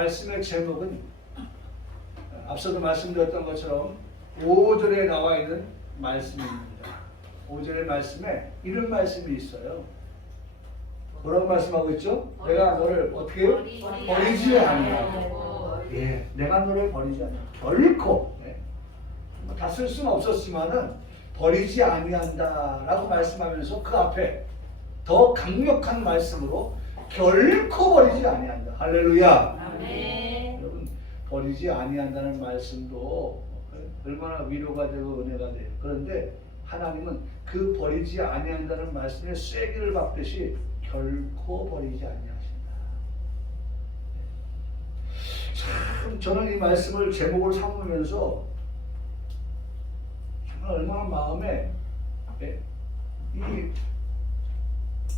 말씀의 제목은 앞서도 말씀드렸던 것처럼 5절에 나와 있는 말씀입니다. 5절의 말씀에 이런 말씀이 있어요. 뭐라고 말씀하고 있죠? 내가 너를 어떻게 해요? 버리지 아니하고. 예, 내가 너를 버리지 아니하고. 결코. 예. 다 쓸 수는 없었지만은 버리지 아니한다라고 말씀하면서 그 앞에 더 강력한 말씀으로 결코 버리지 아니한다. 할렐루야. 아멘. 여러분 버리지 아니한다는 말씀도 얼마나 위로가 되고 은혜가 돼요. 그런데 하나님은 그 버리지 아니한다는 말씀에 쐐기를 박듯이 결코 버리지 아니하신다. 참 저는 이 말씀을 제목을 삼으면서 정말 얼마나 마음에 이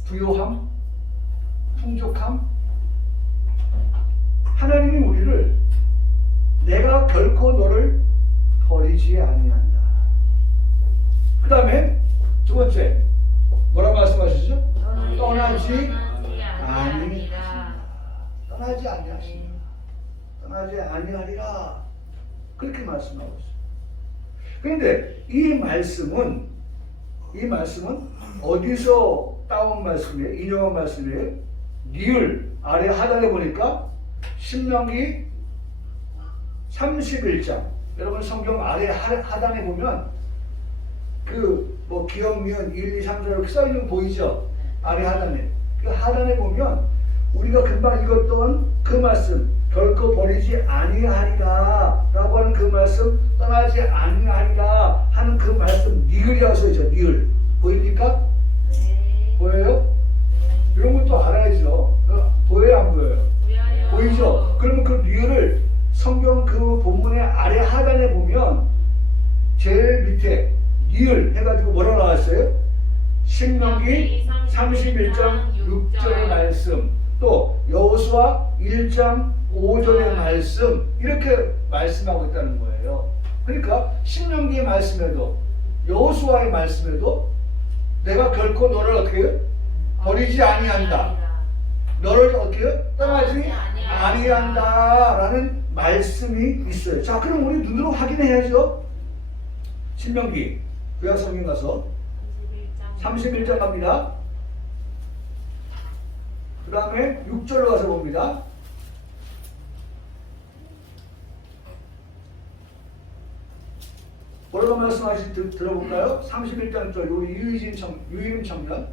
부요함, 풍족함, 하나님이 우리를 내가 결코 너를 버리지 아니한다. 그 다음에 두 번째 뭐라고 말씀하시죠? 떠나지 아니하리라. 떠나지 아니하시라. 떠나지 아니하리라. 그렇게 말씀하고 있어요. 그런데 이 말씀은 어디서 따온 말씀이에요? 인용한 말씀이에요? 니을 아래 하단에 보니까 신명기 31장. 여러분 성경 아래 하단에 보면 그 뭐 기억, 미연, 1, 2, 3, 4 이렇게 써있는 거 보이죠? 아래 하단에. 그 하단에 보면 우리가 금방 읽었던 그 말씀 결코 버리지 아니하리라 라고 하는 그 말씀, 떠나지 아니하리라 하는 그 말씀 니을이라고 써있죠. 니을. 보입니까? 네. 보여요? 이런 것도 알아야죠. 보여요, 안 보여요? 보여요. 보이죠? 그러면 그 니을을 성경 그 본문의 아래 하단에 보면 제일 밑에 니을 해가지고 뭐라고 나왔어요? 신명기 31장 6절의 말씀, 또 여호수아 1장 5절의 말씀, 이렇게 말씀하고 있다는 거예요. 그러니까 신명기의 말씀에도 여호수아의 말씀에도 내가 결코 너를 어떻게 해요? 버리지 아니한다. 너를 어떻게 해요? 떠나지 아니한다라는 말씀이 있어요. 자, 그럼 우리 눈으로 확인해야죠. 신명기 구약성경 가서 31장 갑니다. 그 다음에 6절로 가서 봅니다. 뭐라고 말씀하실지 들어볼까요? 31장 절 유임 청년.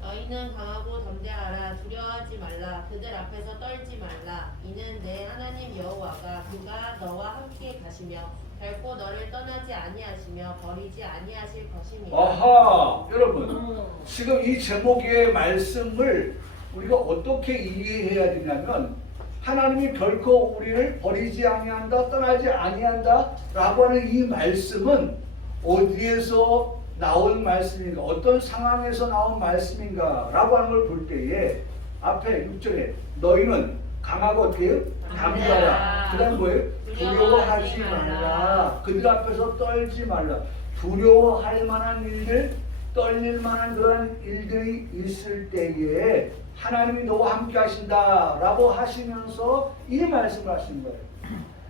너희는 강하고 담대하라. 두려워하지 말라. 그들 앞에서 떨지 말라. 이는 내 하나님 여호와가 그가 너와 함께 가시며 결코 너를 떠나지 아니하시며 버리지 아니하실 것임이라. 아하, 여러분 지금 이 제목의 말씀을 우리가 어떻게 이해해야 되냐면 하나님이 결코 우리를 버리지 아니한다, 떠나지 아니한다 라고 하는 이 말씀은 어디에서 나온 말씀인가, 어떤 상황에서 나온 말씀인가 라고 하는 걸 볼 때에 앞에 6절에 너희는 강하고 어떻게 해요? 담대하라. 그 다음 뭐예요? 두려워하지 말라. 그들 앞에서 떨지 말라. 두려워할 만한 일들, 떨릴 만한 그런 일들이 있을 때에 하나님이 너와 함께 하신다 라고 하시면서 이 말씀을 하시는 거예요.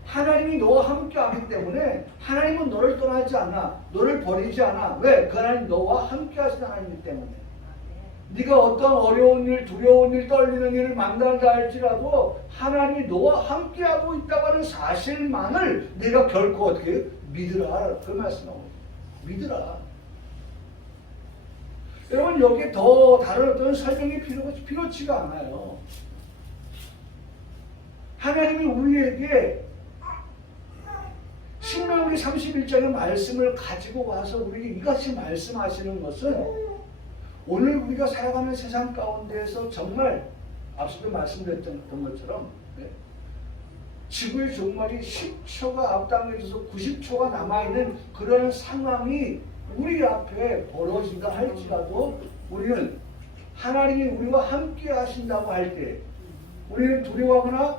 하나님이 너와 함께 하기 때문에 하나님은 너를 떠나지 않아, 너를 버리지 않아. 왜? 그 하나님 너와 함께 하시는 하나님이기 때문에. 네가 어떤 어려운 일, 두려운 일, 떨리는 일을 만난다 할지라도 하나님이 너와 함께하고 있다고 하는 사실만을 내가 결코 어떻게 믿으라. 그 말씀하고 믿으라. 여러분 여기에 더 다른 어떤 설명이 필요치가 않아요. 하나님이 우리에게 신명기 31장의 말씀을 가지고 와서 우리에게 이같이 말씀하시는 것은 오늘 우리가 살아가는 세상 가운데에서 정말 앞서도 말씀드렸던 것처럼 지구의 종말이 10초가 앞당겨져서 90초가 남아있는 그런 상황이 우리 앞에 벌어진다 할지라도 우리는 하나님이 우리와 함께 하신다고 할 때 우리는 두려워하거나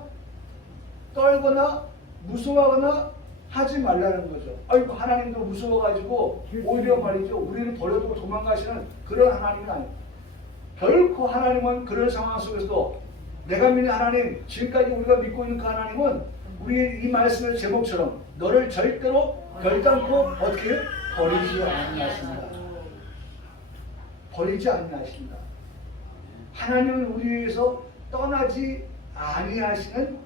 떨거나 무서워하거나 하지 말라는 거죠. 아이고 하나님도 무서워가지고 오히려 말이죠. 우리를 버려두고 도망가시는 그런 하나님은 아니에요. 결코 하나님은 그런 상황 속에서도 내가 믿는 하나님, 지금까지 우리가 믿고 있는 그 하나님은 우리 이 말씀의 제목처럼 너를 절대로 결단코 어떻게 버리지 아니하신다. 버리지 아니하신다. 하나님은 우리 위해서 떠나지 아니하시는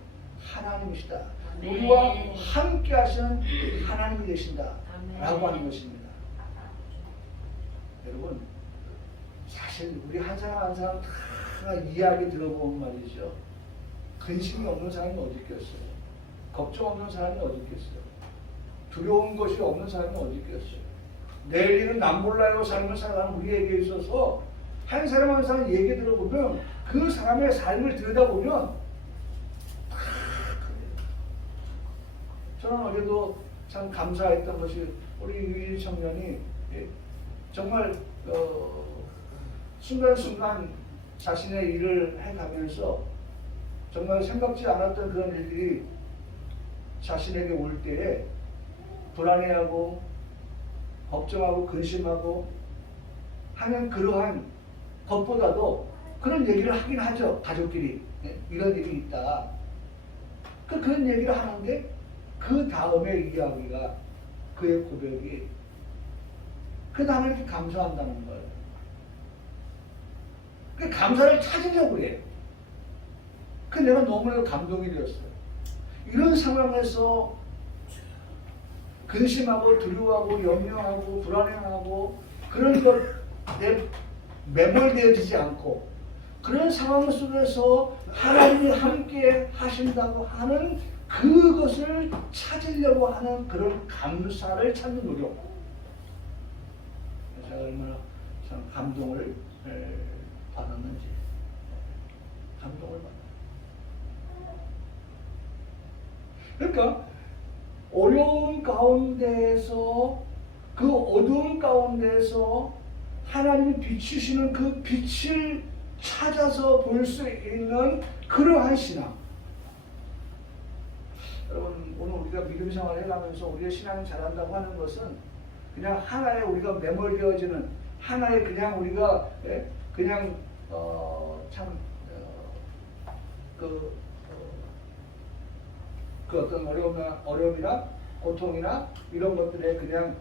하나님이시다. 우리와 함께 하시는 하나님이 되신다. 라고 하는 것입니다. 여러분, 사실 우리 한 사람 한 사람 다 이야기 들어보면 말이죠. 근심이 없는 사람이 어디 있겠어요? 걱정 없는 사람이 어디 있겠어요? 두려운 것이 없는 사람이 어디 있겠어요? 내일 일은 남 몰라요 삶을 살아가는 우리에게 있어서 한 사람 한 사람 얘기 들어보면 그 사람의 삶을 들여다보면 다 그래요. 저는 어제도 참 감사했던 것이 우리 유일 청년이 정말 순간순간 자신의 일을 해가면서 정말 생각지 않았던 그런 일들이 자신에게 올 때에 불안해하고 걱정하고 근심하고 하는 그러한 것보다도 그런 얘기를 하긴 하죠. 가족끼리 이런 일이 있다. 그런 얘기를 하는데 그 다음에 이야기가 그의 고백이 하나님께 감사한다는 거예요. 그 감사를 찾으려고 그래요. 내가 너무나도 감동이 되었어요. 이런 상황에서 근심하고 두려워하고 염려하고 불안해하고 그런 것에 매몰되어지지 않고 그런 상황 속에서 하나님이 함께 하신다고 하는 그것을 찾으려고 하는 그런 감사를 찾는 노력. 제가 얼마나 참 감동을 받았는지. 감동을 받았어요. 그러니까 어려운 가운데에서 그 어두운 가운데에서 하나님이 비추시는 그 빛을 찾아서 볼 수 있는 그러한 신앙. 여러분, 오늘 우리가 믿음 생활을 해가면서 우리의 신앙이 자란다고 하는 것은 그냥 하나에 우리가 매몰되어지는 하나에 그냥 우리가 그냥 그 어떤 어려움이나 고통이나 이런 것들에 그냥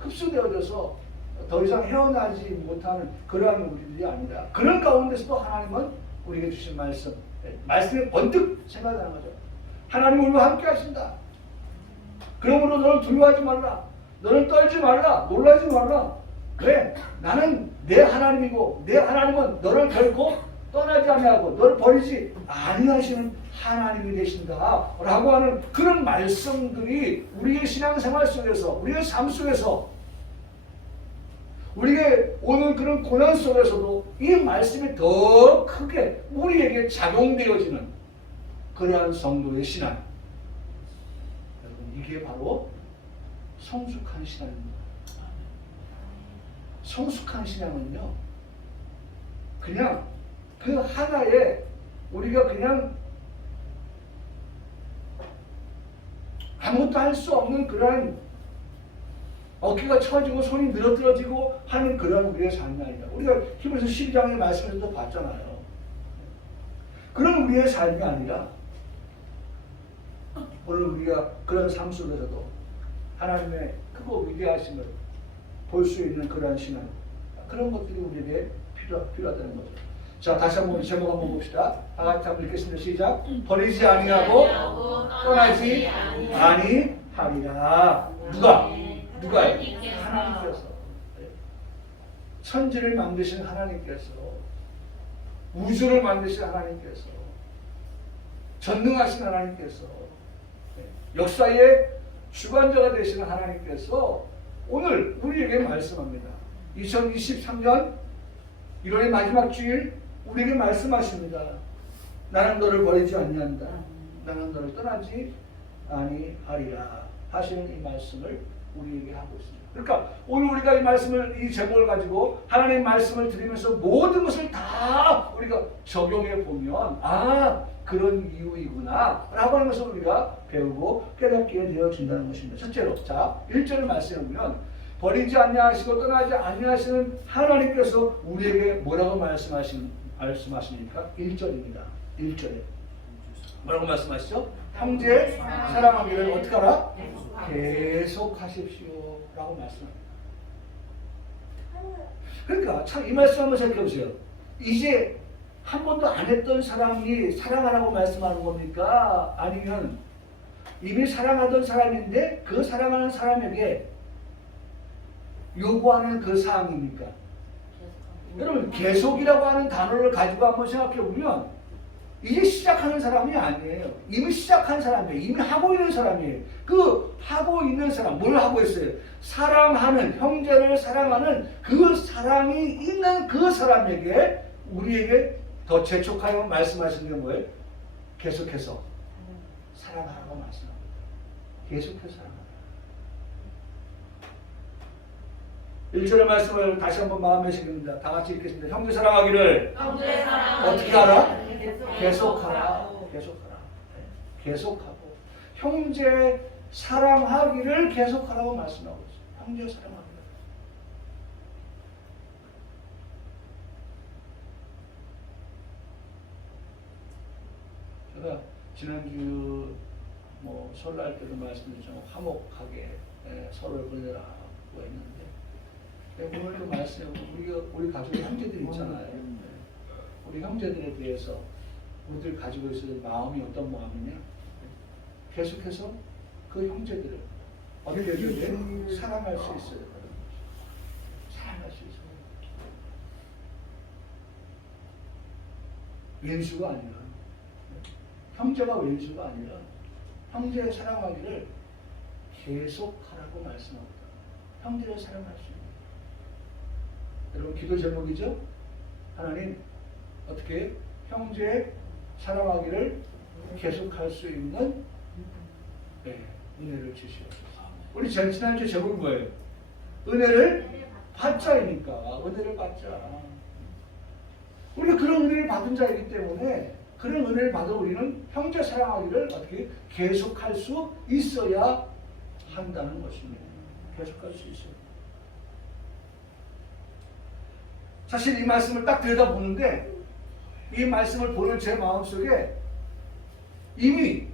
흡수되어져서 더 이상 헤어나지 못하는 그러한 우리들이 아니라 그런 가운데서도 하나님은 우리에게 주신 말씀이 번뜩 생각나는 거죠. 하나님 우리와 함께 하신다. 그러므로 너는 두려워하지 말라. 너는 떨지 말라. 놀라지 말라. 왜? 나는 내 하나님이고 내 하나님은 너를 결코 떠나지 아니하고 너를 버리지 아니하시는 하나님이 되신다 라고 하는 그런 말씀들이 우리의 신앙생활 속에서 우리의 삶 속에서 우리의 오늘 그런 고난 속에서도 이 말씀이 더 크게 우리에게 작용되어지는 그러한 성도의 신앙. 여러분, 이게 바로 성숙한 신앙입니다. 성숙한 신앙은요, 그냥 그 하나에 우리가 그냥 아무것도 할 수 없는 그러한 어깨가 처지고 손이 늘어뜨려지고 하는 그런 우리의 삶이 아니라 우리가 히브리서 12장의 말씀에서도 봤잖아요. 그런 우리의 삶이 아니라 오늘 우리가 그런 삶 속에서도 하나님의 크고 위대하심을 볼 수 있는 그러한 신앙, 그런 것들이 우리에게 필요하다는 거죠. 자, 다시 한번 제목 한번 봅시다. 다 같이 한번 읽겠습니다. 시작. 버리지 아니하고 떠나지 아니하리라. 누가요? 하나님께서. 천지를 만드신 하나님께서, 우주를 만드신 하나님께서, 전능하신 하나님께서, 역사의 주관자가 되시는 하나님께서 오늘 우리에게 말씀합니다. 2023년 1월의 마지막 주일 우리에게 말씀하십니다. 나는 너를 버리지 아니한다. 나는 너를 떠나지 아니하리라 하시는 이 말씀을 우리에게 하고 있습니다. 그러니까 오늘 우리가 이 말씀을, 이 제목을 가지고 하나님의 말씀을 들으면서 모든 것을 다 우리가 적용해 보면 그런 이유이구나 라고 하는 것을 우리가 배우고 깨닫게 되어진다는 것입니다. 첫째로, 자, 1절을 말씀해 보면 버리지 아니하시고 떠나지 아니하시는 하나님께서 우리에게 뭐라고 말씀하십니까? 1절입니다. 1절에 뭐라고 말씀하시죠? 형제 사랑하기를 어떻게 하라? 계속하십시오 라고 말씀합니다. 그러니까 참 이 말씀 한번 생각해 보세요. 이제 한 번도 안 했던 사람이 사랑하라고 말씀하는 겁니까? 아니면 이미 사랑하던 사람인데 그 사랑하는 사람에게 요구하는 그 사항입니까? 여러분 계속이라고 하는 단어를 가지고 한번 생각해 보면 이제 시작하는 사람이 아니에요. 이미 시작한 사람이에요. 이미 하고 있는 사람이에요. 그 하고 있는 사람 뭘 하고 있어요? 사랑하는 형제를 사랑하는 그 사랑이 있는 그 사람에게 우리에게 더 재촉하여 말씀하시는 게 뭐예요? 계속해서 사랑하라고 말씀합니다. 계속해서 사랑하라. 1절의 말씀을 다시 한번 마음에 새깁니다. 다 같이 읽겠습니다. 형제 사랑하기를 어떻게 하라? 계속하라. 계속하라. 계속하고 형제 사랑하기를 계속하라고 말씀하고 있어요. 형제 사랑하기를. 제가 지난주 설날 때도 말씀드렸지만 화목하게 서로를 보내라고 했는데 오늘도 말씀해 보면 우리 가족 형제들 있잖아요. 우리 형제들에 대해서 우리들 가지고 있을 마음이 어떤 마음이냐? 계속해서 그 형제들을 어떻게 해줘야 돼? 사랑할 수 있어요. 사랑할 수 있어요. 왼수가 아니라 형제가 왼수가 아니라 형제를 사랑하기를 계속하라고 말씀합니다. 형제를 사랑할 수 있는. 여러분 기도 제목이죠? 하나님 어떻게 형제 사랑하기를 계속할 수 있는 은혜를 주시옵소서. 우리 지난주 제목이 뭐예요? 은혜를 받자이니까. 은혜를 받자. 우리가 그런 은혜를 받은 자이기 때문에 그런 은혜를 받아 우리는 형제 사랑하기를 어떻게 계속할 수 있어야 한다는 것입니다. 계속할 수 있어요. 사실 이 말씀을 딱 들여다보는데 이 말씀을 보는 제 마음속에 이미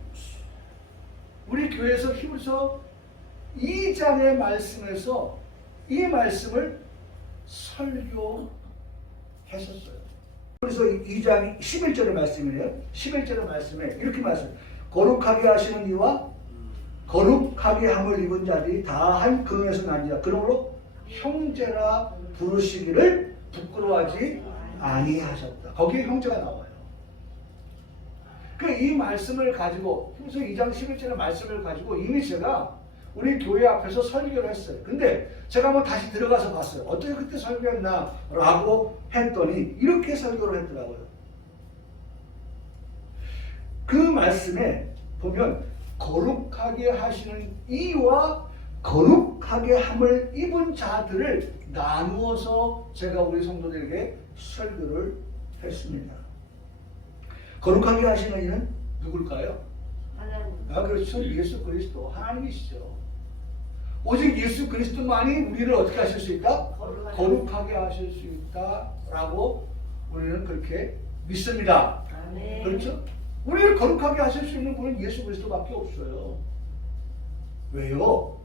우리 교회에서 히브리서 2장의 말씀에서 이 말씀을 설교했었어요. 그래서 2장 11절의 말씀이에요. 11절의 말씀에 이렇게 말씀해요. 거룩하게 하시는 이와 거룩하게 함을 입은 자들이 다 한 근원에서 난지라. 그러므로 형제라 부르시기를 부끄러워하지 아니하셨다. 거기에 형제가 나와요. 이 말씀을 가지고 그래서 2장 11절의 말씀을 가지고 이미 제가 우리 교회 앞에서 설교를 했어요. 근데 제가 한번 다시 들어가서 봤어요. 어떻게 그때 설교했나 라고 했더니 이렇게 설교를 했더라고요. 그 말씀에 보면 거룩하게 하시는 이와 거룩하게 함을 입은 자들을 나누어서 제가 우리 성도들에게 설교를 했습니다. 거룩하게 하시는 이는 누굴까요? 하나님. 그렇죠. 예수 그리스도 하나님이시죠. 오직 예수 그리스도만이 우리를 어떻게 하실 수 있다? 거룩하게 하실 수 있다라고 우리는 그렇게 믿습니다. 아멘. 그렇죠? 우리를 거룩하게 하실 수 있는 분은 예수 그리스도밖에 없어요. 왜요?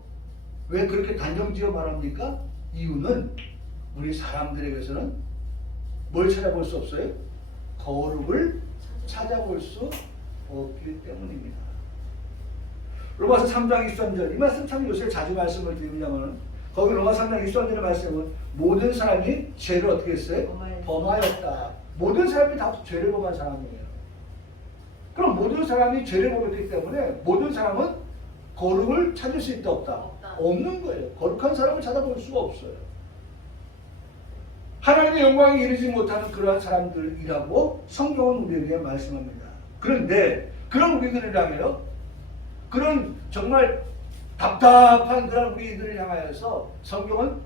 왜 그렇게 단정지어 말합니까? 이유는 우리 사람들에게서는 뭘 찾아볼 수 없어요? 거룩을 찾아볼 수 없기 때문입니다. 로마서 3장 23절 이 말씀 참 요새 자주 말씀을 드리냐면 거기 로마서 3장 23절의 말씀은 모든 사람이 죄를 어떻게 했어요? 범하였다. 모든 사람이 다 죄를 범한 사람이에요. 그럼 모든 사람이 죄를 범했기 때문에 모든 사람은 거룩을 찾을 수 있다 없다? 없는 거예요. 거룩한 사람을 찾아볼 수가 없어요. 하나님의 영광에 이르지 못하는 그러한 사람들이라고 성경은 우리에게 말씀합니다. 그런데 그런 우리들이라면요, 그런 정말 답답한 그런 우리들을 향하여서 성경은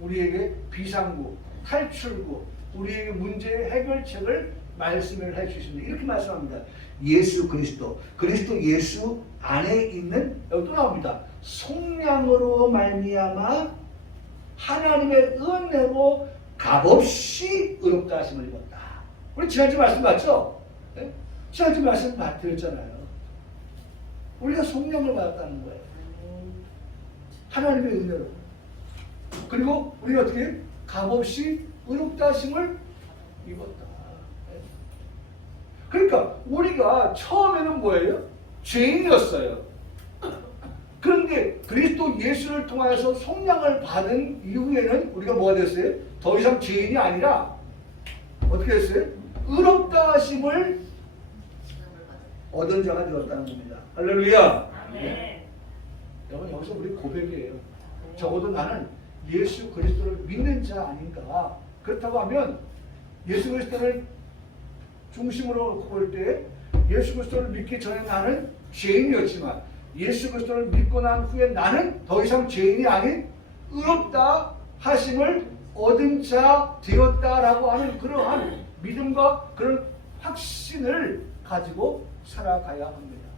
우리에게 비상구, 탈출구, 우리에게 문제의 해결책을 말씀을 해주십니다. 이렇게 말씀합니다. 예수 그리스도 예수 안에 있는, 여기 또 나옵니다. 속량으로 말미암아 하나님의 은혜로 값없이 의롭다 하심을 입었다. 우리 지난주 말씀 맞죠? 네? 지난주 말씀 드렸잖아요. 우리가 성령을 받았다는 거예요. 하나님의 은혜로. 그리고 우리가 어떻게 값없이 의롭다 하심을 입었다. 그러니까 우리가 처음에는 뭐예요? 죄인이었어요. 그런데 그리스도 예수를 통하여서 속량을 받은 이후에는 우리가 뭐가 됐어요? 더 이상 죄인이 아니라 어떻게 됐어요? 의롭다 하심을 얻은 자가 되었다는 겁니다. 할렐루야. 네. 여러분 여기서 우리 고백이에요. 적어도 나는 예수 그리스도를 믿는 자 아닌가. 그렇다고 하면 예수 그리스도를 중심으로 볼 때 예수 그리스도를 믿기 전에 나는 죄인이었지만 예수 그리스도를 믿고 난 후에 나는 더 이상 죄인이 아닌 의롭다 하심을 얻은 자 되었다라고 하는 그러한 믿음과 그런 확신을 가지고 살아가야 합니다.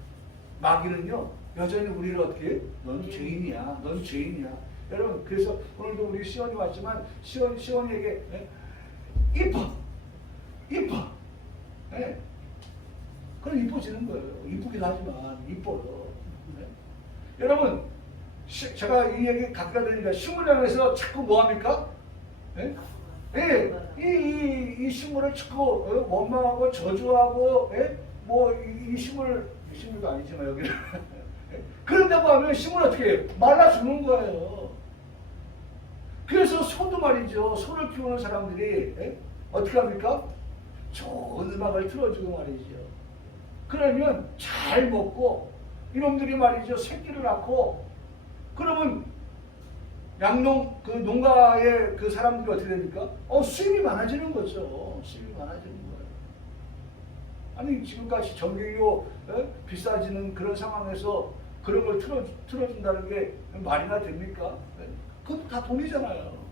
마귀는요 여전히 우리를 어떻게 넌 죄인이야, 넌 죄인이야. 여러분 그래서 오늘도 우리 시원이 왔지만 시원이에게 이뻐. 네. 그럼 이뻐지는 거예요. 이쁘긴 하지만 이뻐요. 네. 여러분 제가 이 얘기 가까이 되니까 식물을 향해서 자꾸 뭐합니까? 네? 네. 이 식물을 자꾸 원망하고 저주하고 이 식물도 아니지만 여기는 그런다고 하면 식물은 어떻게 해요? 말라 죽는 거예요. 그래서 소도 말이죠. 소를 키우는 사람들이 어떻게 합니까? 좋은 음악을 틀어주고 말이죠. 그러면 잘 먹고 이놈들이 말이죠. 새끼를 낳고 그러면 그 농가의 그 사람들이 어떻게 됩니까? 수입이 많아지는 거죠. 수입이 많아지는 거예요. 아니 지금까지 전기료 비싸지는 그런 상황에서 그런 걸 틀어준다는 게 말이나 됩니까? 그것도 다 돈이잖아요.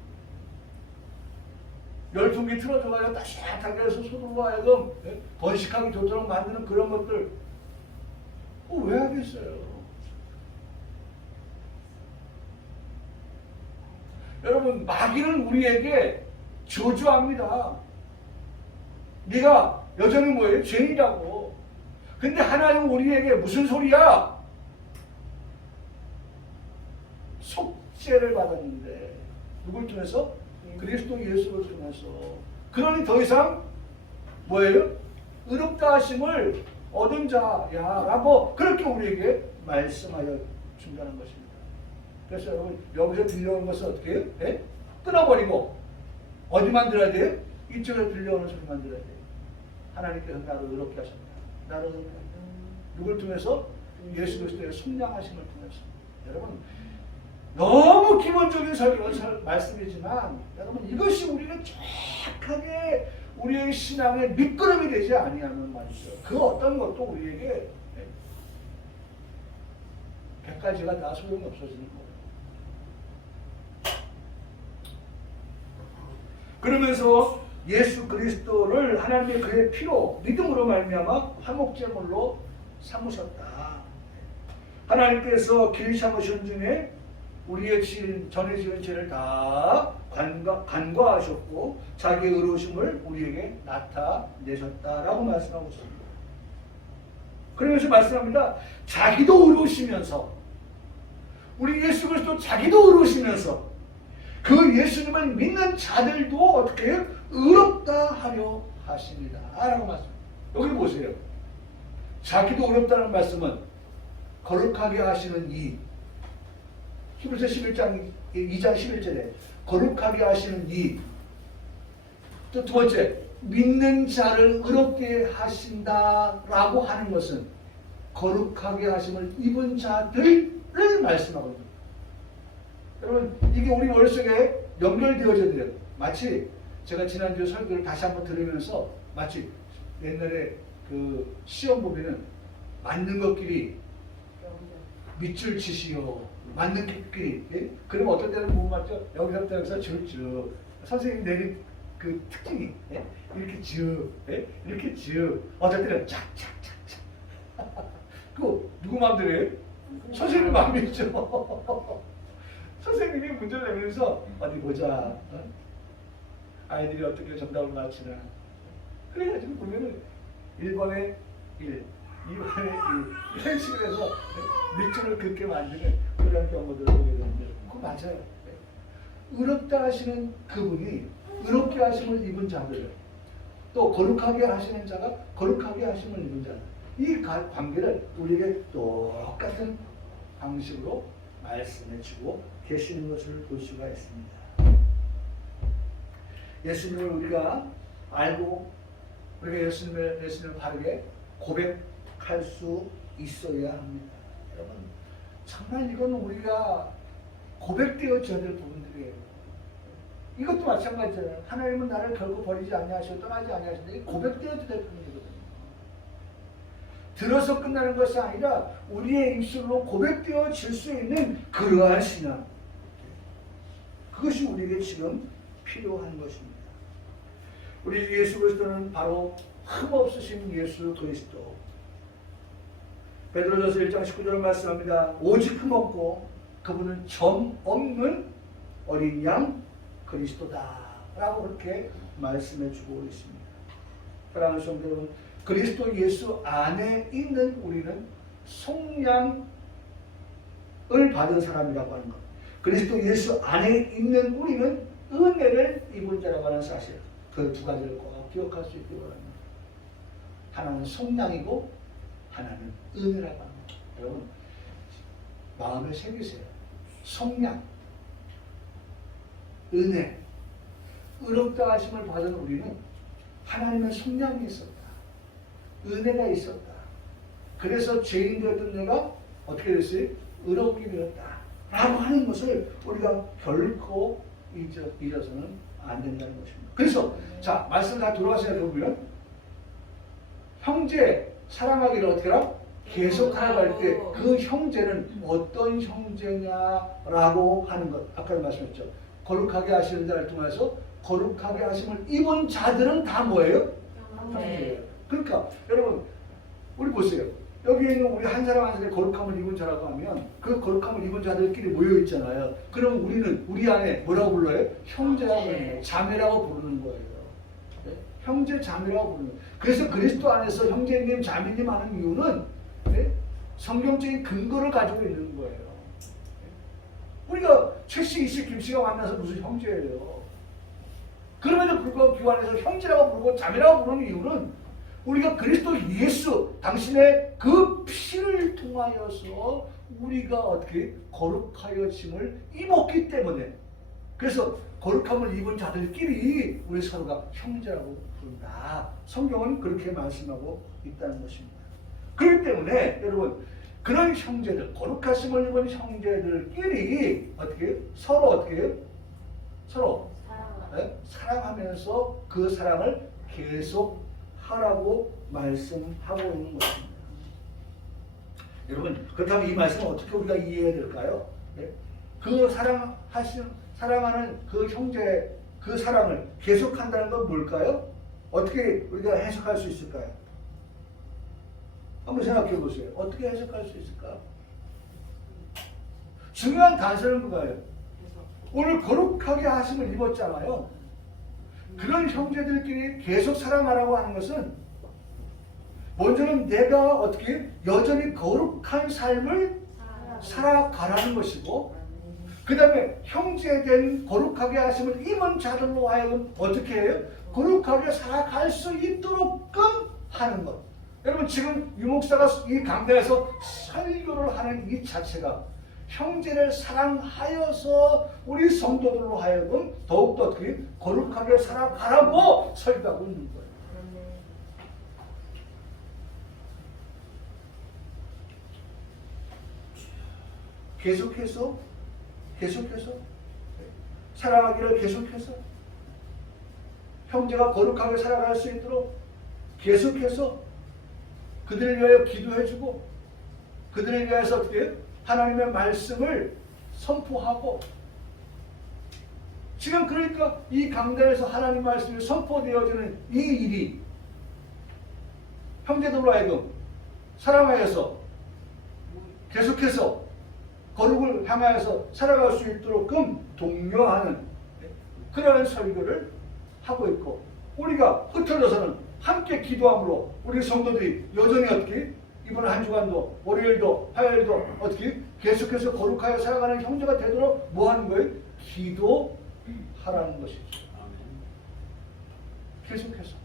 열풍기 틀어줘가지고 따뜻하게 해서 소들과 하여금 번식하기 좋도록 만드는 그런 것들 왜 하겠어요? 여러분 마귀는 우리에게 저주합니다. 네가 여전히 뭐예요? 죄인이라고. 근데 하나님은 우리에게 무슨 소리야? 속죄를 받았는데 누굴 통해서? 그리스도 예수를 통해서. 그러니 더 이상 뭐예요? 의롭다 하심을 얻은 자야라고 그렇게 우리에게 말씀하여 준다는 것입니다. 그래서 여러분 여기서 들려오는 것은 어떻게 해요? 끊어버리고 어디만 들어야 돼요? 이쪽에서 들려오는 소리만 들어야 돼요. 하나님께서 나를 의롭게 하셨다. 나를 의롭게 하셨다. 누굴 통해서? 예수 그리스도의 속량하심을 통해서. 여러분 너무 기본적인 말씀이지만 여러분 이것이 우리는 정확하게 우리의 신앙의 밑거름이 되지 아니하면 말이죠. 그 어떤 것도 우리에게 100가지가 다 소용이 없어지는 거예요. 그러면서 예수 그리스도를 하나님의 그의 피로 믿음으로 말미암아 화목제물로 삼으셨다. 하나님께서 길 삼으신 중에 우리의 전에 지은 죄를 다 간과하셨고 자기의 의로우심을 우리에게 나타내셨다라고 말씀하고 있습니다. 그러면서 말씀합니다. 자기도 의로우시면서 우리 예수 그리스도 자기도 의로우시면서 그 예수님을 믿는 자들도 어떻게 해요? 의롭다 하려 하십니다. 라고 말씀합니다. 여기 보세요. 자기도 의롭다는 말씀은 거룩하게 하시는 이 히브리서 11장 2장 11절에 거룩하게 하시는 이 또 두 번째 믿는 자를 의롭게 하신다라고 하는 것은 거룩하게 하심을 입은 자들을 말씀하거든요. 여러분 이게 우리 머릿속에 연결되어져야 돼요. 마치 제가 지난주 설교를 다시 한번 들으면서 마치 옛날에 그 시험 보면은 맞는 것끼리 밑줄 치시오. 맞는 길끼리. 예? 그러면 어떤 때는 못 맞죠? 여기서부터 여기서 쭉. 선생님이 내린 그 특징이 이렇게 쭉, 이렇게 쭉. 어떤 때는 착착착착. 그 누구 마음대로예요? 선생님 마음이죠. 선생님이 문제를 내면서 어디 보자. 아이들이 어떻게 정답을 맞히나. 그래가지고 보면은 1번에 1, 2분의 1 이런 식으로 해서 밑줄을 긋게 만드는 그런 경우들을 보게 되는데 그거 맞아요. 의롭다 하시는 그분이 의롭게 하심을 입은 자들, 또 거룩하게 하시는 자가 거룩하게 하심을 입은 자들, 이 관계를 우리에게 똑같은 방식으로 말씀해 주고 계시는 것을 볼 수가 있습니다. 예수님을 우리가 알고 우리가 예수님을 바르게 고백할 수 있어야 합니다. 여러분, 정말 이건 우리가 고백되어져야 될 부분들이에요. 이것도 마찬가지잖아요. 하나님은 나를 결코 버리지 아니하시고 떠나지 아니하시는데 고백되어야 될 부분이거든요. 들어서 끝나는 것이 아니라 우리의 입술로 고백되어질 수 있는 그러한 신앙, 그것이 우리에게 지금 필요한 것입니다. 우리 예수 그리스도는 바로 흠없으신 예수 그리스도. 베드로전서 1장 19절 말씀합니다. 오직 흠없고 그분은 점 없는 어린 양 그리스도다 라고 그렇게 말씀해 주고 있습니다. 사랑하는 성도 여러분, 그리스도 예수 안에 있는 우리는 속량을 받은 사람이라고 하는 것, 그리스도 예수 안에 있는 우리는 은혜를 입은 자라고 하는 사실, 그 두 가지를 꼭 기억할 수 있기 바랍니다. 하나는 속량이고 하나는 은혜라고 합니다. 여러분, 마음에 새기세요. 속량, 은혜, 의롭다 하심을 받은 우리는 하나님의 속량이 있었다, 은혜가 있었다. 그래서 죄인 되었던 내가 어떻게 됐어요? 의롭게 되었다 라고 하는 것을 우리가 결코 잊어서는 안 된다는 것입니다. 그래서 자, 말씀 다 돌아가시나 보면 형제 사랑하기를 어떻게 하라? 계속하라고 할 때 그 형제는 어떤 형제냐라고 하는 것, 아까 말씀했죠. 거룩하게 하시는 자를 통해서 거룩하게 하심을 입은 자들은 다 뭐예요? 형제예요. 그러니까 여러분, 우리 보세요. 여기 있는 우리 한 사람 한 사람이 거룩함을 입은 자라고 하면 그 거룩함을 입은 자들끼리 모여 있잖아요. 그럼 우리는 우리 안에 뭐라고 불러요? 형제라고 부르는 거예요. 자매라고 부르는 거예요. 네? 형제 자매라고 부르는 거예요. 그래서 그리스도 안에서 형제님 자매님 하는 이유는 네? 성경적인 근거를 가지고 있는 거예요. 우리가 최씨, 이씨, 김씨가 만나서 무슨 형제예요? 그럼에도 불구하고 교환해서 형제라고 부르고 자매라고 부르는 이유는 우리가 그리스도 예수 당신의 그 피를 통하여서 우리가 어떻게 거룩하여짐을 입었기 때문에, 그래서 거룩함을 입은 자들끼리 우리 서로가 형제라고 부른다. 성경은 그렇게 말씀하고 있다는 것입니다. 그렇기 때문에 여러분, 그런 형제들, 거룩하심을 입은 형제들끼리 어떻게 서로 어떻게 해요? 서로 사랑하면서 그 사랑을 계속 하라고 말씀하고 있는 것입니다. 여러분, 그렇다면 이 말씀을 어떻게 우리가 이해해야 될까요? 네? 그 사랑하는 그 형제, 그 사랑을 계속한다는 건 뭘까요? 어떻게 우리가 해석할 수 있을까요? 한번 생각해 보세요. 어떻게 해석할 수 있을까? 중요한 단서는 그거예요. 오늘 거룩하게 하심을 입었잖아요. 그런 형제들끼리 계속 사랑하라고 하는 것은 먼저는 내가 어떻게 여전히 거룩한 삶을 살아가라는 것이고, 그 다음에 형제된 거룩하게 하심을 입은 자들로 하여금 어떻게 해요? 거룩하게 살아갈 수 있도록끔 하는 것. 여러분, 지금 유목사가 이 강단에서 설교를 하는 이 자체가 형제를 사랑하여서 우리 성도들로 하여금 더욱더 어떻게 거룩하게 살아가라고 설교하고 있는 거예요. 계속해서 사랑하기를 계속해서 형제가 거룩하게 살아갈 수 있도록 계속해서 그들을 위하여 기도해주고, 그들을 위해서 어떻게 하나님의 말씀을 선포하고, 지금 그러니까 이 강단에서 하나님 말씀이 선포되어지는 이 일이 형제들로 하여금 사랑하여서 계속해서 거룩을 향하여서 살아갈 수 있도록끔 독려하는 그런 설교를 하고 있고, 우리가 흩어져서는 함께 기도함으로 우리 성도들이 여전히 어떻게 이번 한 주간도 월요일도 화요일도 어떻게 계속해서 거룩하여 살아가는 형제가 되도록 뭐 하는 거예요? 기도하라는 것이죠. 계속해서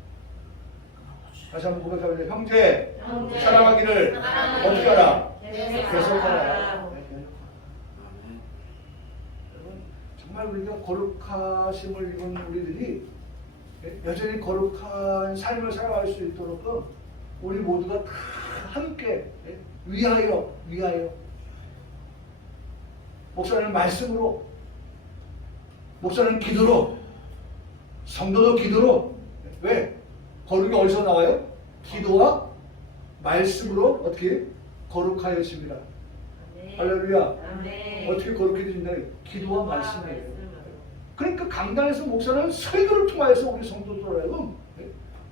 다시 한번 고백하면 형제 사랑하기를 어떻게 하라? 계속하라. 여러분 정말 우리가 거룩하심을 입은 우리들이 여전히 거룩한 삶을 살아갈 수 있도록 우리 모두가 다 함께 위하여 목사는 말씀으로, 목사는 기도로, 성도도 기도로. 왜? 거룩이 어디서 나와요? 기도와 말씀으로 어떻게 거룩하여집니다. 할렐루야. 어떻게 거룩해진다? 기도와 말씀이에요. 그러니까 강단에서 목사는 설교를 통하여서 우리 성도들에게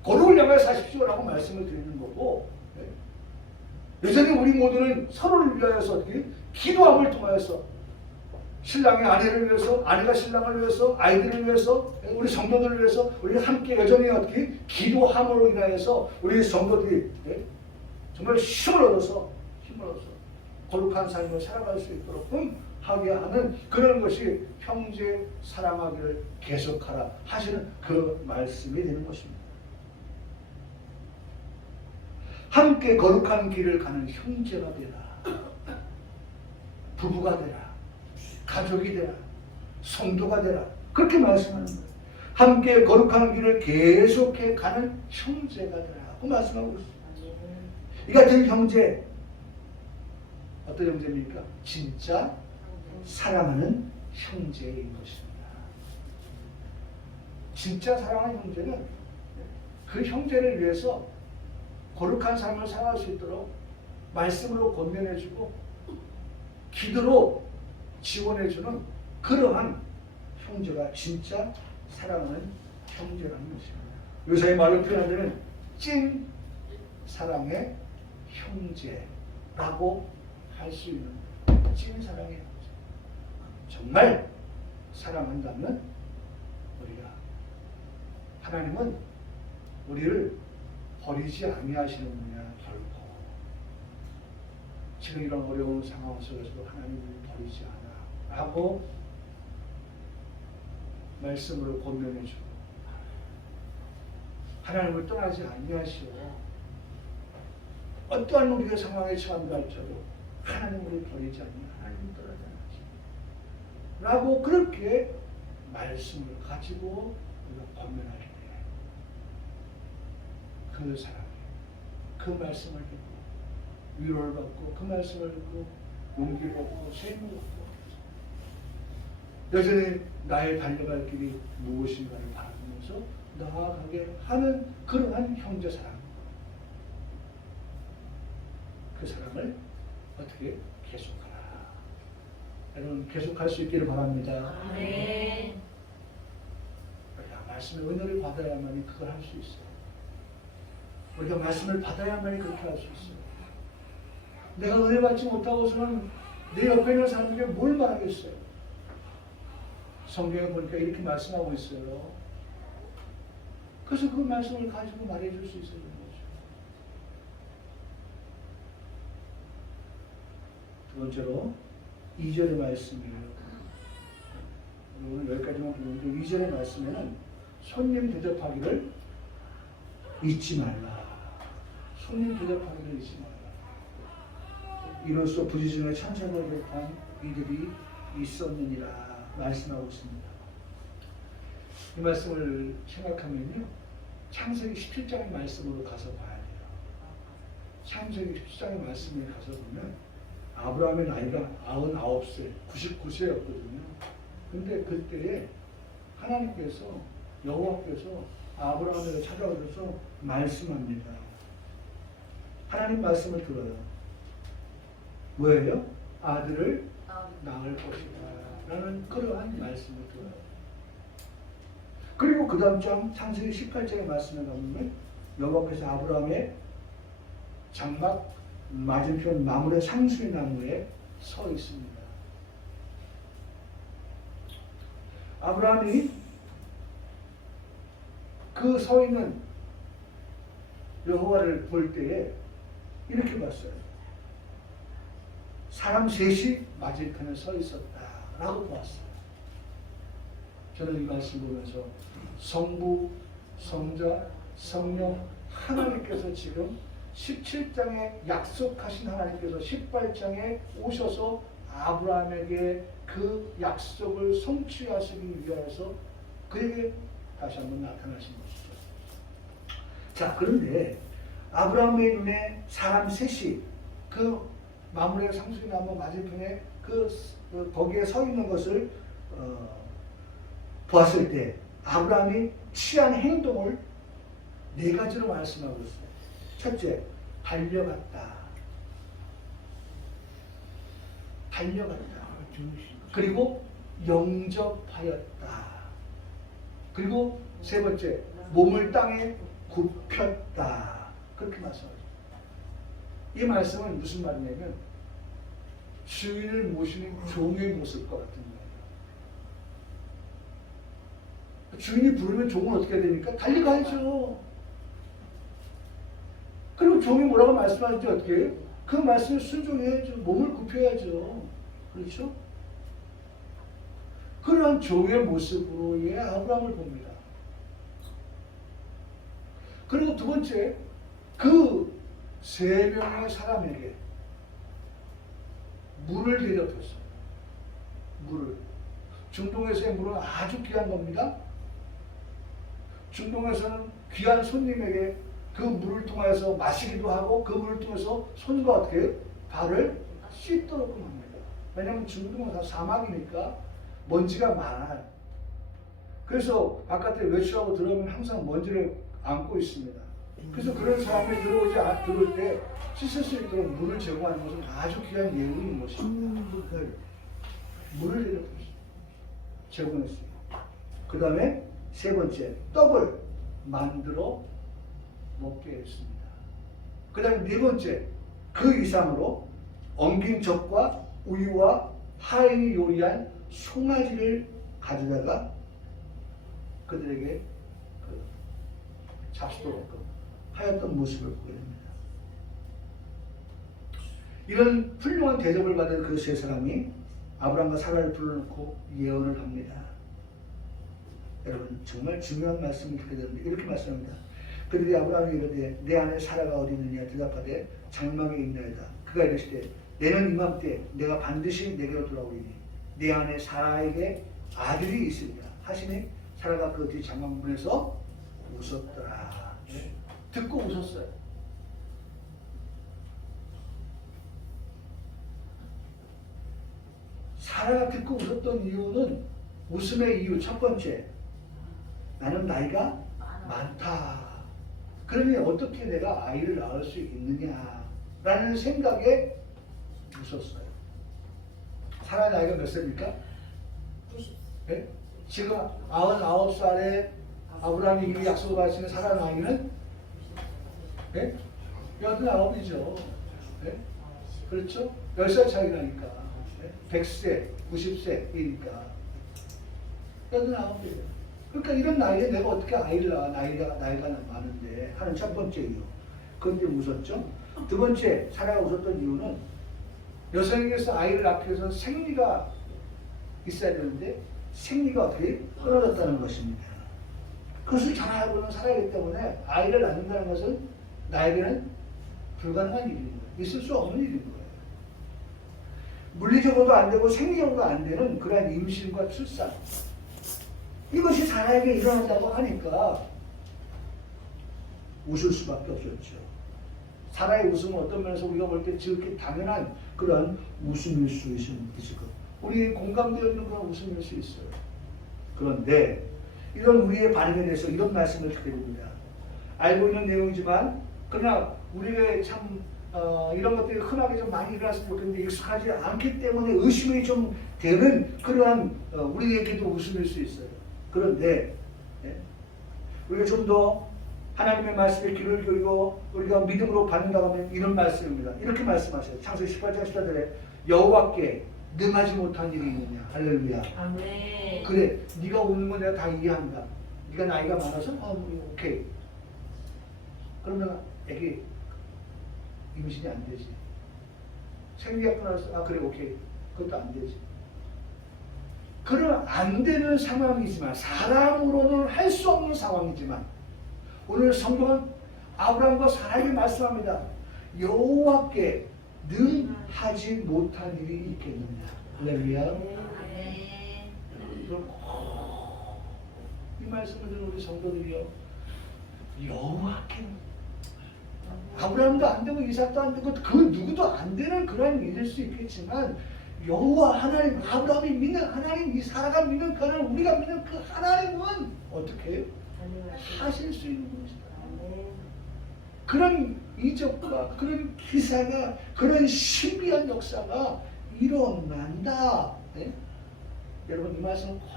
거룩을 향하여 사십시오라고 말씀을 드리는 거고, 여전히 우리 모두는 서로를 위하여서 어떻게 기도함을 통하여서 신랑이 아내를 위해서, 아내가 신랑을 위해서, 아이들을 위해서, 우리 성도들을 위해서 우리 함께 여전히 어떻게 기도함으로 인하여서 우리 성도들이 정말 힘을 얻어서 거룩한 삶을 살아갈 수 있도록 하게 하는 그런 것이 형제 사랑하기를 계속하라 하시는 그 말씀이 되는 것입니다. 함께 거룩한 길을 가는 형제가 되라. 부부가 되라. 가족이 되라. 성도가 되라. 그렇게 말씀하는 거예요. 함께 거룩한 길을 계속해 가는 형제가 되라. 그 말씀하고 있습니다. 이 같은 형제, 어떤 형제입니까? 진짜 사랑하는 형제인 것입니다. 진짜 사랑하는 형제는 그 형제를 위해서 거룩한 삶을 살아갈 수 있도록 말씀으로 권면해주고 기도로 지원해주는 그러한 형제가 진짜 사랑하는 형제라는 것입니다. 요새의 말로 표현하자면 찐 사랑의 형제라고 할 수 있는 찐 사랑의 형제. 정말 사랑한다면 우리가 하나님은 우리를 버리지 아니하시는 분이야. 결코 지금 이런 어려운 상황 속에서도 하나님을 버리지 않아 라고 말씀으로 권면해주고 하나님을 떠나지 아니하시오. 어떠한 우리가 상황에 처한다 할지라도 하나님 우리를 버리지 않으면 하나님을 떠나지 않으시오 라고 그렇게 말씀을 가지고 우리가 권면할 때 그 사람, 그 말씀을 듣고 위로를 받고 그 말씀을 듣고 용기를 얻고 세임을 얻고 여전히 나의 달려갈 길이 무엇인가를 바라보면서 나아가게 하는 그러한 형제 사랑, 그 사랑을 어떻게 계속하라. 여러분 계속할 수 있기를 바랍니다. 네. 우리가 말씀의 은혜를 받아야만이 그걸 할 수 있어요. 우리가 말씀을 받아야만이 그렇게 할 수 있어요. 내가 은혜 받지 못하고서는 내 옆에 있는 사람에게 뭘 말하겠어요? 성경에 보니까 이렇게 말씀하고 있어요. 그래서 그 말씀을 가지고 말해줄 수 있어야 되는 거죠. 두 번째로 2절의 말씀이에요. 오늘 여기까지만 보는데 2절의 말씀에는 손님 대접하기를 잊지 말라. 손님 대접하기를 잊지 말라. 이로써 부지중에 천사를 대접한 이들이 있었느니라 말씀하고 있습니다. 이 말씀을 생각하면요, 창세기 17장의 말씀으로 가서 봐야 돼요. 창세기 17장의 말씀에 가서 보면 아브라함의 나이가 99세, 99세였거든요. 근데 그때에 하나님께서, 여호와께서 아브라함에게 찾아오셔서 말씀합니다. 하나님 말씀을 들어요. 뭐예요? 아들을 낳을 것이다 라는 그러한 말씀을 들어요. 그리고 그 다음 장 창세기 18장의 말씀에 가보면 여호와께서 아브라함의 장막 맞은편 마물의 상수리 나무에 서 있습니다. 아브라함이 그 서 있는 여호와를 볼 때에 이렇게 봤어요. 사람 셋이 맞은편에 서 있었다라고 보았어요. 저는 이 말씀 보면서 성부, 성자, 성령 하나님께서 지금 17장에 약속하신 하나님께서 18장에 오셔서 아브라함에게 그 약속을 성취하시기 위하여서 그에게 다시 한번 나타나신 것이죠. 자, 그런데 아브라함의 눈에 사람 셋이 그 마물의 상수리 나무 맞은편에 거기에 서 있는 것을 보았을 때 아브라함이 취한 행동을 네 가지로 말씀하고 있어요. 첫째, 달려갔다. 그리고 영접하였다. 그리고 세 번째, 몸을 땅에 굽혔다. 그렇게 말씀하죠. 이 말씀은 무슨 말이냐면 주인을 모시는 종의 모습과 같은 거예요. 주인이 부르면 종은 어떻게 됩니까? 달려가야죠. 그리고 종이 뭐라고 말씀하는지 어떻게 해요? 그 말씀을 순종해야죠. 몸을 굽혀야죠. 그렇죠? 그러한 종의 모습으로의 아브라함을 봅니다. 그리고 두 번째, 그 세 명의 사람에게 물을 데려줬어요. 물을. 중동에서의 물은 아주 귀한 겁니다. 중동에서는 귀한 손님에게 그 물을 통해서 마시기도 하고 그 물을 통해서 손과 어떻게 해요? 발을 씻도록 합니다. 왜냐하면 중동은 다 사막이니까 먼지가 많아요. 그래서 바깥에 외출하고 들어오면 항상 먼지를 안고 있습니다. 그래서 그런 사람이 들어올 때 씻을 수 있도록 물을 제공하는 것은 아주 귀한 예우인 것입니다. 물을 이렇게 제공했습니다. 그 다음에 세 번째, 떡을 만들어 먹게 했습니다. 그 다음에 네 번째, 그 이상으로 엉긴 젖과 우유와 하인이 요리한 송아지를 가져다가 그들에게 잡수도록 하였던 모습을 보게 됩니다. 이런 훌륭한 대접을 받은 그 세 사람이 아브라함과 사라를 불러놓고 예언을 합니다. 여러분 정말 중요한 말씀이 듣게 되는데 이렇게 말씀합니다. 그들이 아브라함이 이르되 내 아내 사라가 어디 있느냐 대답하되 장막에 있나이다. 그가 이르시되 내년 이맘때 내가 반드시 내게로 돌아오리니 내 아내 사라에게 아들이 있으리라 하시니 사라가 그 뒤 장막문에서 웃었더라. 네. 듣고 웃었어요. 사라가 듣고 웃었던 이유는 웃음의 이유 첫 번째, 나는 나이가 많다. 그러니 어떻게 내가 아이를 낳을 수 있느냐라는 생각에 웃었어요. 사라 나이가 몇 살입니까? 90. 네? 지금 99살에 아브라함이 이미 약속을 받으시는 사라 나이는 네? 89이죠. 네? 그렇죠? 10살 차이 나니까. 네? 100세, 90세이니까. 89이에요. 그러니까 이런 나이에 내가 어떻게 아이를 낳아, 나이가 많은데 하는 첫 번째 이유. 그런데 웃었죠. 두 번째, 사라가 웃었던 이유는 여성에게서 아이를 낳기 위해서 생리가 있어야 되는데 생리가 어떻게 끊어졌다는 것입니다. 그것을 잘 알고는 살아야기 때문에 아이를 낳는다는 것은 나에게는 불가능한 일인 거예요. 있을 수 없는 일인 거예요. 물리적으로도 안 되고 생리적으로도 안 되는 그러한 임신과 출산. 이것이 사라에게 일어난다고 하니까 웃을 수밖에 없었죠. 사라의 웃음은 어떤 면에서 우리가 볼 때 지극히 당연한 그런 웃음일 수 있을 것. 우리 공감되어 있는 그런 웃음일 수 있어요. 그런데 이런 우리의 반응에 대해서 이런 말씀을 듣게 됩니다. 알고 있는 내용이지만 그러나 우리가 참 이런 것들이 흔하게 좀 많이 일어났으면 좋겠는데 익숙하지 않기 때문에 의심이 좀 되는 그러한 우리에게도 웃음일 수 있어요. 그런데 우리가 좀 더 하나님의 말씀에 귀를 기울이고 우리가 믿음으로 받는다고 하면 이런 말씀입니다. 이렇게 말씀하셔요. 창세기 18장 14절에 여호와께 능하지 못한 일이 있느냐. 할렐루야. 아멘. 그래, 네가 웃는 건 내가 다 이해한다. 네가 나이가 많아서 오케이. 그러면 애기 임신이 안 되지. 생리학과 나서 그래 오케이 그것도 안 되지. 그럼 안 되는 상황이지만 사람으로는 할 수 없는 상황이지만 오늘 성경은 아브라함과 사라에게 말씀합니다. 여호와께 능하지 못한 일이 있겠느냐. 할렐루야. 아멘. 그럼 이 말씀을 듣는 우리 성도들이요, 여호와께는 아브라함도 안 되고 이삭도 안 되고 그 누구도 안 되는 그런 일일 수 있겠지만 여호와 하나님, 아브라함이 믿는 하나님, 이 사라가 믿는 그 하나님, 우리가 믿는 그 하나님은 어떻게 해요? 하실 수 있는 것이다. 그런 이적과 그런 기사가, 그런 신비한 역사가 일어난다. 네? 여러분 이 말씀은 꼭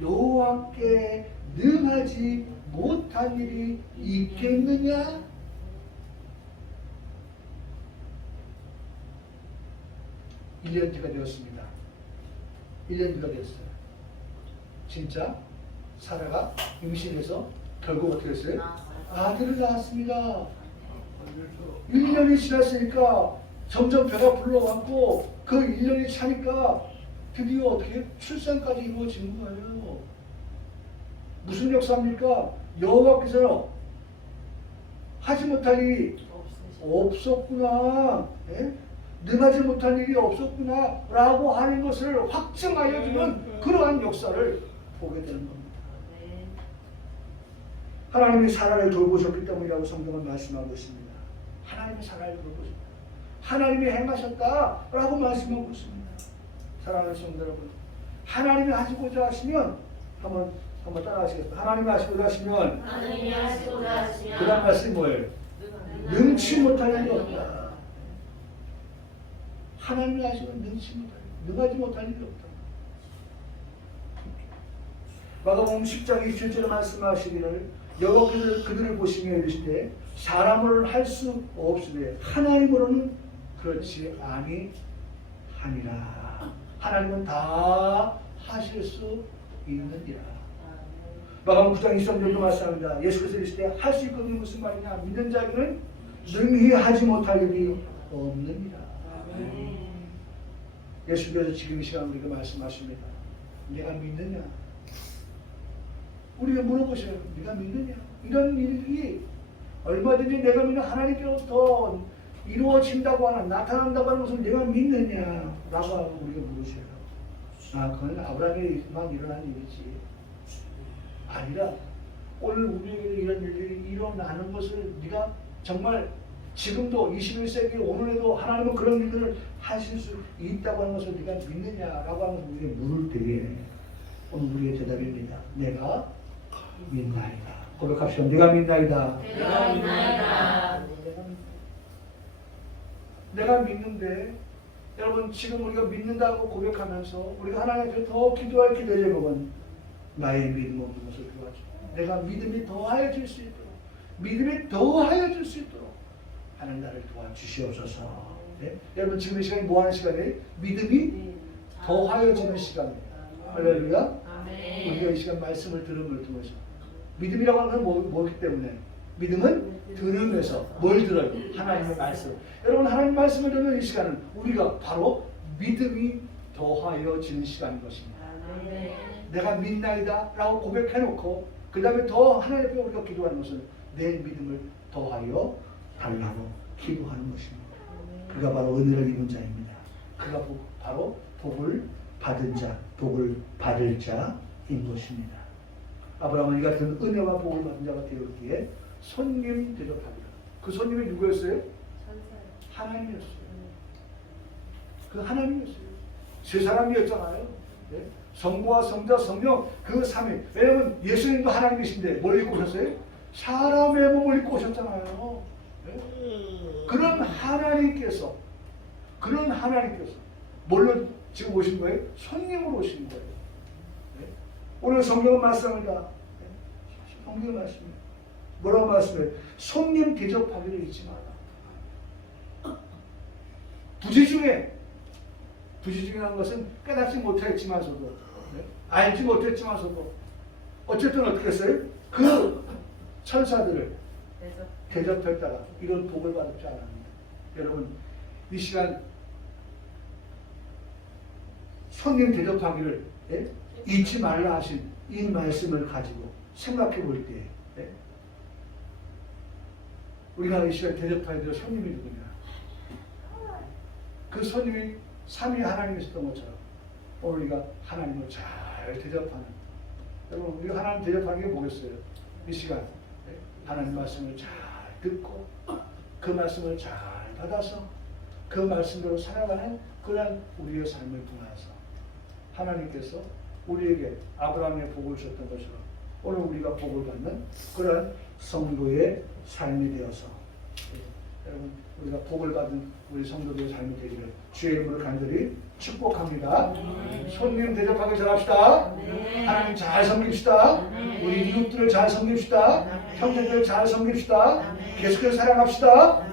여호와께 능하지 못한 일이 있겠느냐? 일 년 뒤가 되었습니다. 1년 뒤가 됐어요. 진짜 사라가 임신해서 결국 어떻게 했어요? 아들을 낳았습니다. 1년이 지났으니까 점점 배가 불러왔고 그 1년이 차니까 드디어 어떻게 출산까지 이루어진 거예요. 무슨 역사입니까? 여호와께서 하지 못할 일이 없었구나. 예? 능하지 못할 일이 없었구나 라고 하는 것을 확증하여 주는 그러한 역사를 보게 되는 겁니다. 하나님이 사라를 돌보셨기 때문이라고 성경은 말씀하고 있습니다. 하나님이 사라를 돌보셨다. 하나님이 행하셨다라고 말씀하고 있습니다. 사랑하는 성도 여러분, 하나님이 하시고자 하시면 한번 따라하시겠습니다. 하나님이 하시고자 하시면 그 다음 말씀이 뭐예요? 능치 못할 일이 없다. 하나님이 하시면 능하지 못할 일이 없다. 마가복음 10장 27절에 말씀하시기를 여호와께서 그들을 보시며 이르시되 사람으로는 할 수 없으되 하나님으로는 그렇지 아니하니라. 하나님은 다 하실 수 있느니라. 마가복음 9장 23절도 말씀합니다. 예수께서 이르시되 할 수 있거든 무슨 말이냐? 믿는 자에게는 능히 하지 못할 일이 없느니라. 예수께서 지금 이 시간 우리가 말씀하십니다. 내가 믿느냐? 우리가 물어보셔요. 네가 믿느냐? 이런 일이 얼마든지 내가 믿는 하나님께로부터 이루어진다고 하는, 나타난다고 하는 것을 내가 믿느냐? 라고 우리가 물으셔요. 그건 아브라함에만 일어난 일이지. 아니라 오늘 우리에게 이런 일들이 일어나는 것을 네가 정말 지금도 21세기 오늘에도 하나님은 그런 일들을 하실 수 있다고 하는 것을 네가 믿느냐라고 하는 것을 우리가 물을 때에 오늘 우리의 대답입니다. 내가 믿나이다. 고백합시다. 내가 믿나이다. 내가 믿나이다. 내가 믿는데 여러분 지금 우리가 믿는다고 고백하면서 우리가 하나님 앞에 더 기도할 기도의 제목은 나의 믿음 없는 것을 도와줘. 내가 믿음이 더하여질 수 있도록, 믿음이 더하여질 수 있도록 하나님 나를 도와주시옵소서. 네? 여러분 지금 이 시간이 뭐하는 시간이에요? 믿음이 더하여지는 시간이에요. 할렐루야. 우리가 이 시간 말씀을 들음을 통해서 믿음이라고 하는 건 뭐기 때문에? 믿음은 들으면서 뭘 들어요? 하나님의 말씀. 여러분 하나님 말씀을 듣는 이 시간은 우리가 바로 믿음이 더하여지는 시간인 것입니다. 내가 믿나이다 라고 고백해놓고 그 다음에 더 하나님 앞에 우리가 기도하는 것은 내 믿음을 더하여 달라고 기도하는 것입니다. 그가 바로 은혜를 입은 자입니다. 그가 바로 복을 받은 자, 복을 받을 자인 것입니다. 아브라함은 이 같은 은혜와 복을 받은 자가 되었기에 손님 대접합니다. 그 손님이 누구였어요? 하나님이었어요. 그 하나님이었어요. 세 사람이었잖아요. 네? 성부와 성자, 성령 그 삼위. 왜냐하면 예수님도 하나님이신데 뭘 입고 오셨어요? 사람의 몸을 입고 오셨잖아요. 네? 그런 하나님께서 뭘로 지금 오신 거예요? 손님으로 오신 거예요. 네? 오늘 성경은 말씀합니다. 네? 성경은 말씀입니다. 뭐라고 말씀해요? 손님 대접하기를 잊지 마라. 부지중한 것은 깨닫지 못했지만서도, 네? 알지 못했지만서도 어쨌든 어떻게 했어요? 그 천사들을 대접했다가 이런 복을 받을 줄 알았는데 여러분 이 시간 손님 대접하기를 예? 잊지 말라 하신 이 말씀을 가지고 생각해 볼 때 예? 우리가 이 시간 대접해야 될 손님이 누구냐? 그 손님이 삼위 하나님이셨던 것처럼 오늘 우리가 하나님을 잘 대접하는 여러분 우리가 하나님 대접하는 게 뭐겠어요? 이 시간 예? 하나님 말씀을 잘 듣고 그 말씀을 잘 받아서 그 말씀대로 살아가는 그런 우리의 삶을 통해서 하나님께서 우리에게 아브라함의 복을 주셨던 것처럼 오늘 우리가 복을 받는 그런 성도의 삶이 되어서 여러분 우리가 복을 받은 우리 성도들의 삶이 되기를 주의 이름으로 간절히 축복합니다. 손님 대접하기 잘합시다. 하나님 잘 섬깁시다. 우리 이웃들을 잘 섬깁시다. 형제들을 잘 섬깁시다. 계속해서 사랑합시다.